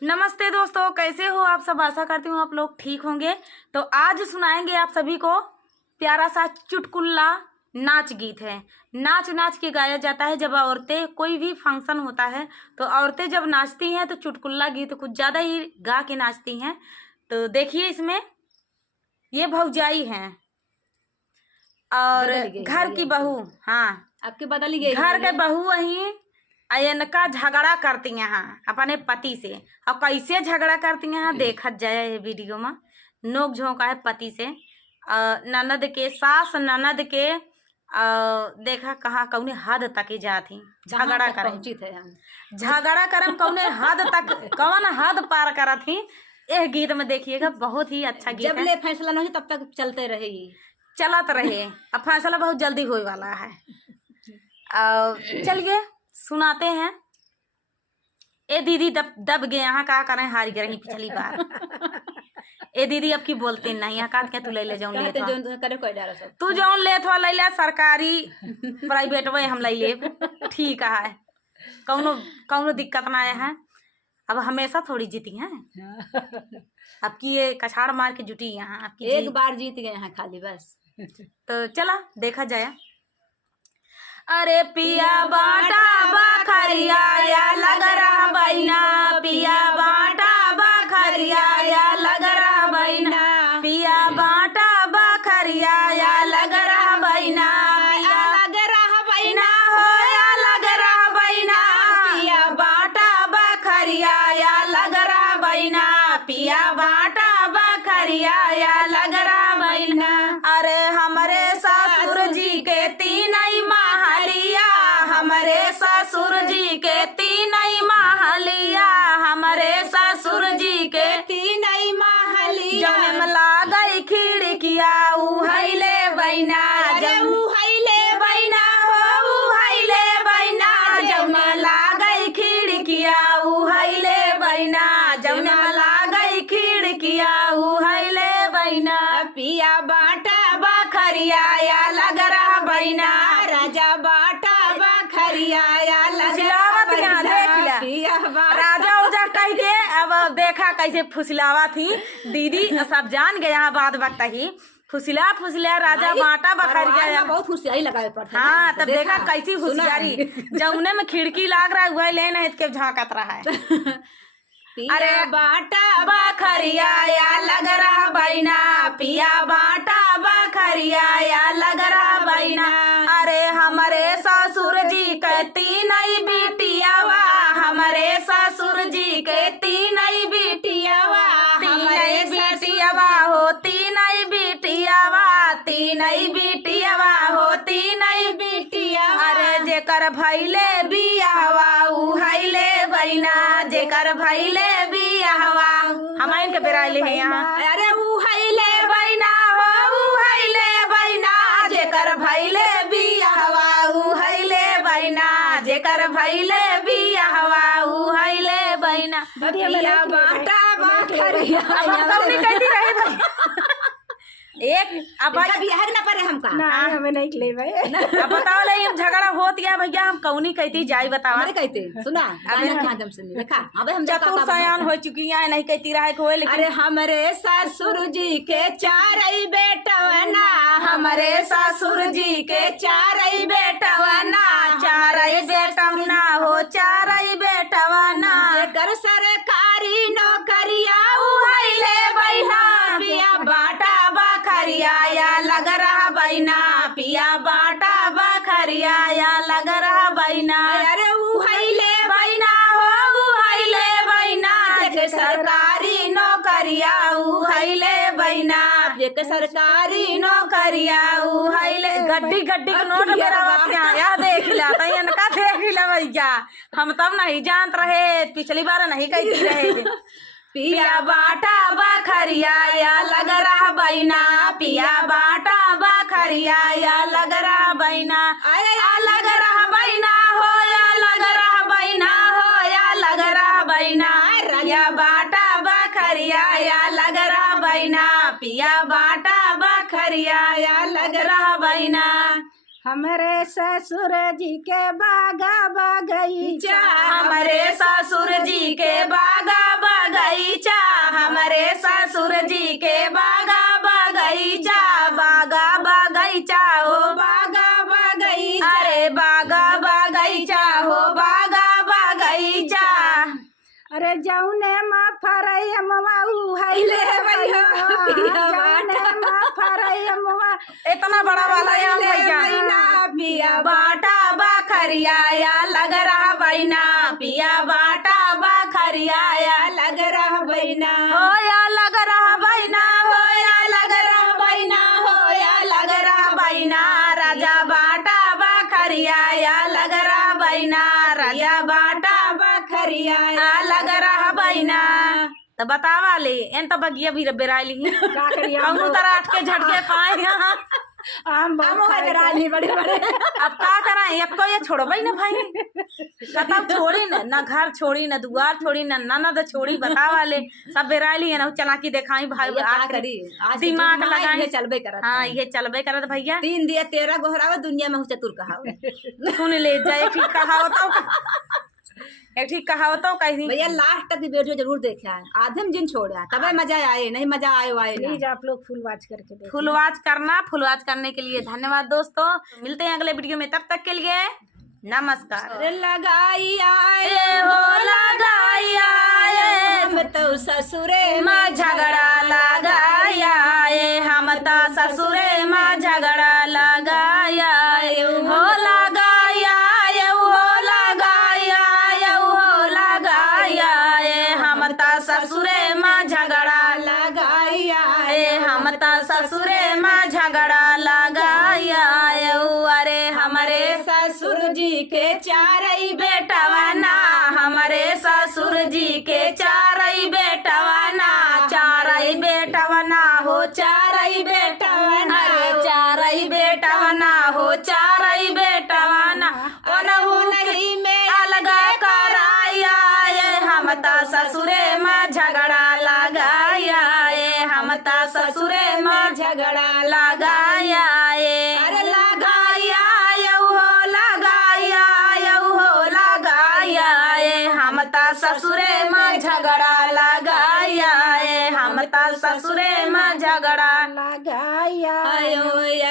नमस्ते दोस्तों, कैसे हो आप सब। आशा करती हूँ आप लोग ठीक होंगे। तो आज सुनाएंगे आप सभी को प्यारा सा चुटकुल्ला नाच गीत है। नाच नाच के गाया जाता है। जब औरतें कोई भी फंक्शन होता है तो औरतें जब नाचती हैं तो चुटकुल्ला गीत कुछ ज़्यादा ही गा के नाचती हैं। तो देखिए, इसमें ये भौजाई हैं और घर की बहू, हाँ आपके बदल गई घर के बहू वही इनका झगड़ा करती हैं अपने पति से। और कैसे झगड़ा करती हैं देखत जाए ये वीडियो में। नोक झोंका है पति से ननद के, सास ननद के। देखा कहाँ कौने हद तक ही जाती झगड़ा करम, झगड़ा करम कौने हद तक, कौन हद पार करा थी। यह गीत में देखिएगा, बहुत ही अच्छा गीत जब है। ले फैसला नहीं तब तक चलते रहेगी, चलत रहे। अब फैसला बहुत जल्दी होने वाला है। चलिए सुनाते हैं। ए दीदी दब गए यहाँ, का करें हार गए रही पिछली बार। ए दीदी अब की बोलते नहीं यहाँ, का तू ले जाऊं ले तू जाऊन ले थो ले ले सरकारी प्राइवेट में हम ले ले, ठीक है। कौनो कौनो दिक्कत ना आया है। अब हमेशा थोड़ी जीती हैं। अब की ये कछाड़ मार के जुटी यहाँ, आपकी एक बार जीत गए हैं खाली बस। तो चला देखा जाए। अरे पिया बाटा बखरिया या लग रहा बैना, पिया बाटा बखरिया या लग रहा बैना, पिया बाटा बखरिया या लग रहा बैना, पिया लग रहा बैना हो या लग रहा बैना, पिया बाटा बखरिया या लग रहा बैना, पिया बाटा बखरिया या लग रहा बैना। अरे हमारे ससुर जी के तीन महलिया, हमारे ससुर जी के तीन महलिया, हमारे ससुर जी के तीन महलिया, जब लागई खिड़किया उहैले बैना, जब उहैले बैना हो उहैले बैना, जब लागई खिड़किया उहैले बैना, जब लागई खिड़किया उहैले बैना, पिया बाटा बखरिया या लग रहा बैना, राजा बाटा बखरिया या लग रहा बैना, राजा उजा कह के। अब देखा कैसे फुसलावा थी दीदी, सब जान गए यहाँ बात वक्त ही फुसला फुसला राजा बाटा बखरिया, बहुत होशियारी लगाए पड़ता। हाँ तब देखा कैसी होशियारी, जमुने में खिड़की लाग रहा है वह लेना के झांकत रहा है। अरे बाटा बखरिया या लग रहा बैना, पिया बाटा बखरिया या लग रहा बैना। अरे हमारे ससुर जी के तीन बिटियावा, हमारे ससुर जी के तीन बिटियावा, तीन बिटियावा हो तीन बिटियावा, तीन बिटियावा हो तीन बिटियावा। अरे जेकर भैले बियाहवा उहैले बैना, जेकर भैले बियाहवा हमारे के बेराइले हैं यहाँ। अरे उहैले बैना हो उहैले बैना, जेकर भैले बियाहवा उहैले बैना, जेकर भैले बियाहवा उहैले बैना, पिया बाटा बखरिया। अब हम तो नहीं कहती रहे भाई एक अब बिहार ना पड़े हमका ना हमें नहीं ले भाई। अब बताओ ले हम झगड़ा होत गया भैया, हम कौनी कहती जाई बताओ अरे कहते सुना गाना के माध्यम से देखा। अब हम जब तू सयान हो चुकी है नहीं कहती रहे कोई, लेकिन अरे हमारे ससुर जी के चारई बेटवना, हमारे ससुर जी के चारई बेटवना, चारई बेटवना हो चारई बेटवना, जेकर सरकारी नौकरिया उहैले बैना, पिया बाटा बखरिया या लग रहा बैना, पिया बाटा बखरिया या लग रहा बैना। अरे उहैले बैना हो उहैले बैना, जेके सरकारी नौकरिया उहैले बैना, जेके सरकारी नौकरिया उहैले। गड्डी गड्डी के नोट मेरा बात यहाँ देख लाता है इनका, देख ला भैया। हम तब नहीं जानते रहे, पिछली बार नहीं कहती रहे। पिया बाटा बखरिया या लग रहा बैना, पिया बाटा बखरिया या लग रहा बैना, या लग रहा बैना हो या लग रहा बैना हो या लग रहा बैना, या बाटा बखरिया या लग रहा बैना, पिया बाटा बखरिया या लग रहा बैना। हमारे ससुर जी के बागा बगीचा, हमारे ससुर जी के बागा अरे जौने माँ फरैया मवा उहाइले भैया जौने माँ फरैया मवा इतना बड़ा वाला यहाँ भैया पिया बाटा बखरिया या लग रहा बैना पिया बाटा बखरिया या लग रहा बैना हो या लग रहा बैना हो या लग रहा बैना हो या लग रहा बैना राजा बाटा बखरिया या लग रहा बैना राजा बाटा बखरिया या लग रहा बैना तो बतावा ले एन तो बगिया भी बेराली का करिया कौनो तरह अटके झटके पाए यहाँ हम रानी बड़े बड़े अब का कराए अब तो ये छोड़बई ना भाई कतम छोड़ी ना घर छोड़ी ना दुआर छोड़ी ना ननद छोड़ी बतावा ले सब बेराली है ना चलाकी दिखाई भाई का करी आज दिमाग लगाए चलबे करत हाँ ये चलबे करत भैया 3 दिया 13 गोहरावा दुनिया में चतुर कहावत सुन ले जाए ठीक कहावत एक ठीक कहावत कहीं भैया लास्ट तक वीडियो जरूर देखा है आधम जिन छोड़ा तबे मजा आए नहीं मजा आए प्लीज आप लोग फुल वॉच करके देखिए फुल वॉच करना फुल वॉच करने के लिए धन्यवाद दोस्तों मिलते हैं अगले वीडियो में तब तक के लिए नमस्कार लगाई आए हो लगाई आए हम तो ससुरे माँ झगड़ा लगाया हम तो ससुरे माँ झगड़ा लगाया हो लगाया हो लगाया हो लगाया हम तो ससुरे माँ झगड़ा लगाया हम तो ससुरे माँ झगड़ा लगाया अरे हमारे ससुर जी के चारई बेटवाना हमारे ससुर जी के चारई बेटवाना चारई बेटवाना हो चारई बेटवाना अरे चारई बेटवाना हो चारई बेटवाना ओनहु नहीं में अलगा कराया हम तो ससुरे माँ झगड़ा लगाया हम तो ससुरे माँ झगड़ा लगाया अरे लगाया हम तो ससुरे माँ झगड़ा लगाया हम तो ससुरे माँ झगड़ा लगाया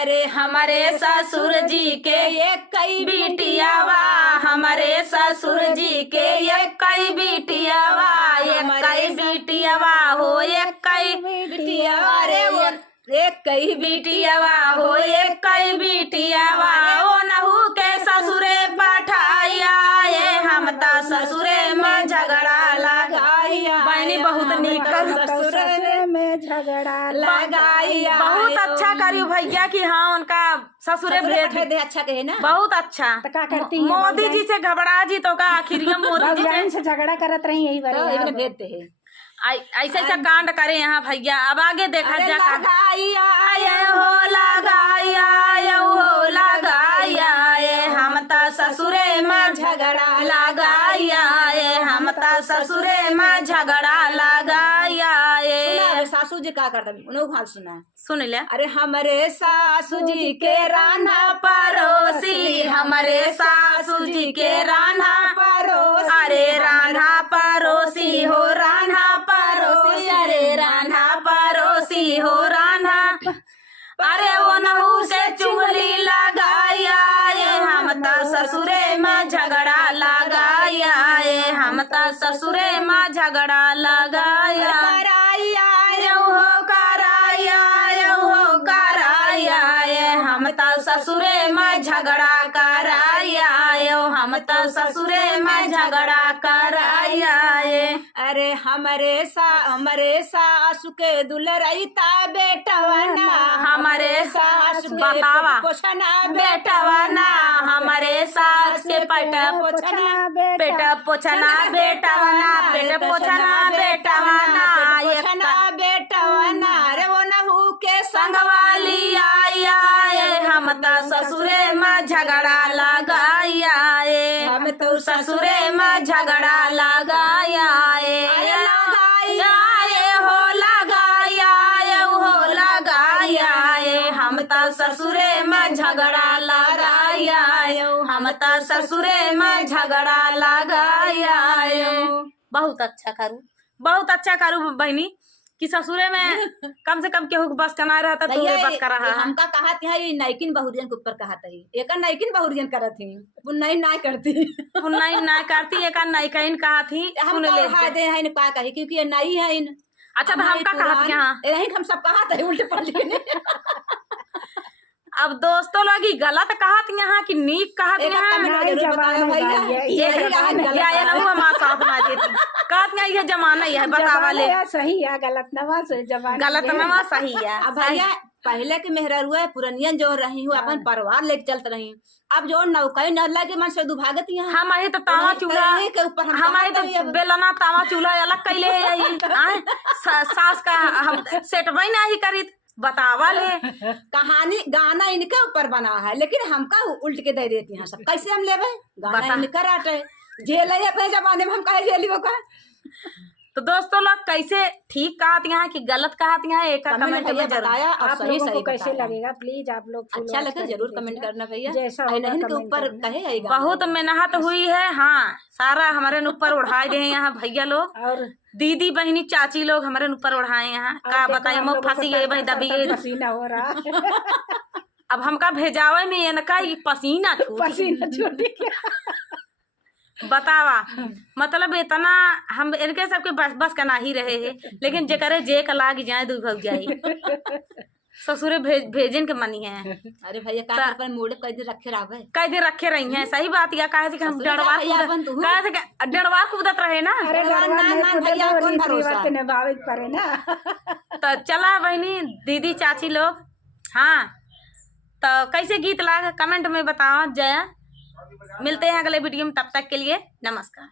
अरे हमारे ससुर जी के एक कई बिटियावा हमारे ससुर जी के एक कई बिटियावा एक कई बिटियावा हो एक कई बिटियावा अरे वो एक कई बिटियावा हो एक कई बिटियावा ओ नहु के ससुरे पठाया हम तो ससुरे में झगड़ा लगाया बहनी बहुत नीक ससुरे में झगड़ा लगाया बहुत अच्छा करी भैया कि हाँ उनका ससुरे भेज दे अच्छा कहे ना बहुत अच्छा तो क्या करती है मोदी जी से घबरा जी तो का आखिर मोदी जी से झगड़ा करत रही यही बार भेजते हैं ऐसे ऐसा कांड करे यहाँ भैया अब आगे देखा जा हम तो ससुरे में झगड़ा लगाया हम तो ससुरे में झगड़ा लगाया सासू जी क्या करता उन्होंने हाल सुना सुन ले अरे हमारे सासू जी के राना पड़ोसी हमारे सासू जी के राना पड़ोसी अरे राना पड़ोसी हो राना पड़ोसी अरे राना पड़ोसी हो राना अरे वो नहू से चुगली लगाया हम तो ससुरे में झगड़ा लगाया हम तो ससुरे में झगड़ा लगाया हम तो ससुरे में झगड़ा कराया हम तो ससुरे में झगड़ा कराया अरे हमारे सासू के दुलरईता बेटवना हमारे सास बतावा बेटवना हमारे सास के पेट पोछना बेटवना पेट पोछना बेटवना बेटवना रे वो नहू के संगवाली आया हम तो ससुरे में झगड़ा लगाया हम तो ससुरे में झगड़ा लगाया हम तो ससुरे में झगड़ा लगाया हम तो ससुरे में झगड़ा लगाया बहुत अच्छा करूँ बहनी कि ससुरे में कम से कम केहू के बस का ना रहता तो भैया बस का रहा है। हमका कहा था ये नाइकिन बहुरियन के ऊपर कहा था एक नाइकिन बहुरियन करत थी वो नहीं ना करती नहीं ना करती एक नायिकाइन कहा थी सुन हमका ले उठा दे है का कही क्योंकि ये नहीं है इन अच्छा तो हमका कहा था हाँ यही हम सब कहा था उल्टे पलटे अब दोस्तों लोग ई गलत कहा थी यहाँ कि नीक कहा थी यहाँ नहीं जवान भैया ये ना हुआ माँ साथ ना देती कहा थी ये जमाना ही है बतावा ले सही है गलत नवा से जवान गलत नवा सही है अब भैया पहले के मेहरारू है पुरनियन जो रही हूँ अपन परिवार लेके चलते रही अब जो नौका नल्ला के मन से दुभागत यहाँ हमारे तो तावा चूल्हा के ऊपर हम हमारे तो बेलना तावा चूल्हा अलग कैले है यही सास का हम सेटवाई ना ही करी बतावा ले कहानी गाना इनके ऊपर बना है लेकिन हमका उल्ट के दे देती हैं सब कैसे हम लेवे गाना इनका राटे जेल है अपने जमाने में हम कहे जेली वो का तो दोस्तों लोग कैसे ठीक कहा यहाँ कि गलत कहा यहाँ एक कमेंट में जरूर बताया और आप सही लोगों को सही कैसे बताया। लगेगा प्लीज आप लोग अच्छा लगे जरूर कमेंट करना भैया जैसा होगा इन्हीं के comment ऊपर करना। कहे है गाना। बहुत मेहनत हुई है हाँ सारा हमारे ऊपर उड़ाए दे यहाँ भैया लोग और दीदी बहनी चाची लोग हमारे ऊपर उड़ाए यहाँ का बताइए मुँह फंसी गई भाई दबी गई पसीना हो रहा है अब हमका भेजावे में इनका ये पसीना पसीना छूट बतावा मतलब इतना हम इनके सबके बस का ना ही रहे हैं लेकिन जे करे जे का लाग जाए दूध भग जाए ससुरे भेजन के मनी है अरे भैया का पर मोड़े कई दिन रखे रहे कई दिन रखे रही हैं सही बात या कहे कि हम ससुरे डरवा का भैया बन तू। कहे कि डरवा कूदत रहे ना अरे ना भैया कौन भरोसा निभावे पड़े ना तो चला बहनी दीदी चाची लोग हाँ तो कैसे गीत लाग कमेंट में बताओ जया मिलते हैं अगले वीडियो में तब तक के लिए नमस्कार।